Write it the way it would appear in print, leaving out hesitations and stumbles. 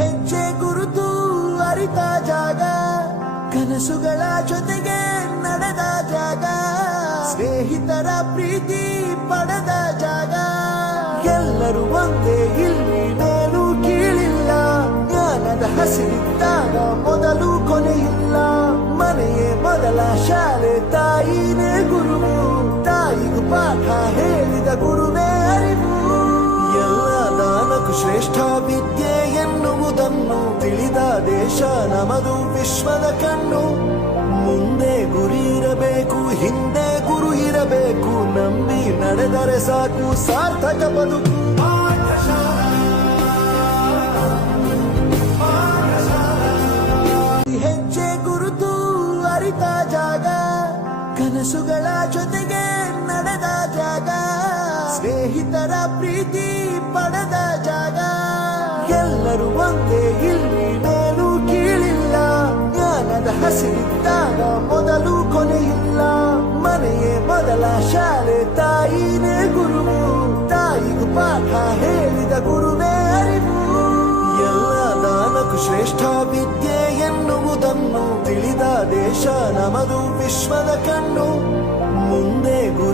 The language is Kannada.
ಹೆಜ್ಜೆ ಗುರುತು ಅರಿತ ಜಾಗ, ಕನಸುಗಳ ಜೊತೆಗೆ ನಡೆದ ಜಾಗ, ಸ್ನೇಹಿತರ ಪ್ರೀತಿ ಪಡೆದ ಜಾಗ. ಎಲ್ಲರೂ ಒಂದೇ, ಇಲ್ಲಿ ಮೇಲೂ ಕೀಳಿಲ್ಲ, ಜ್ಞಾನದ ಹಸಿರಿದ್ದಾಗ ಮೊದಲು ಕೊನೆಯಿಲ್ಲ. ಮನೆಯೇ ಮೊದಲ ಶಾಲೆ, ತಾಯಿನೇ ಗುರುವು, ತಾಯಿಗೂ ಪಾಠ ಹೇಳಿದ ಗುರುವೇ ಅರಿವು. ಎಲ್ಲ ದಾನಕ್ಕೂ ಶ್ರೇಷ್ಠ ವಿದ್ಯೆ ಎನ್ನುವುದನ್ನು ತಿಳಿದ ದೇಶ ನಮದು, ವಿಶ್ವದ ಕಣ್ಣು. ಮುಂದೆ ಗುರಿ ಇರಬೇಕು, ಹಿಂದೆ ಗುರು ಇರಬೇಕು, ನಂಬಿ ನಡೆದರೆ ಸಾಕು ಸಾರ್ಥಕ ಬದುಕು. ಹೆಜ್ಜೆ ಗುರುತು ಅರಿತ ಜಾಗ, ಕನಸುಗಳ ಜೊತೆಗೆ ನಡೆದ ಜಾಗ, ಸ್ನೇಹಿತರ ಪ್ರೀತಿ ಪಡೆದ ಜಾಗ. ಎಲ್ಲರೂ ಒಂದೇ, ಇಲ್ಲಿ ಮೇಲೂ ಕೀಳಿಲ್ಲ, ಜ್ಞಾನದ ಹಸಿರಿದ್ದಾಗ ಮೊದಲು ಕೊನೆಯಿಲ್ಲ. ಮನೆಯೇ ಮೊದಲ ಶಾಲೆ, ತಾಯಿನೇ ಗುರುವು, ತಾಯಿಗೂ ಪಾಠ ಹೇಳಿದ ಗುರುವೇ ಅರಿವು. ಎಲ್ಲ ದಾನಕ್ಕೂ ಶ್ರೇಷ್ಠ ವಿದ್ಯೆ ಎನ್ನುವುದನ್ನು ತಿಳಿದ ದೇಶ ನಮದು, ವಿಶ್ವದ ಕಣ್ಣು. ಮುಂದೆ ಗುರಿ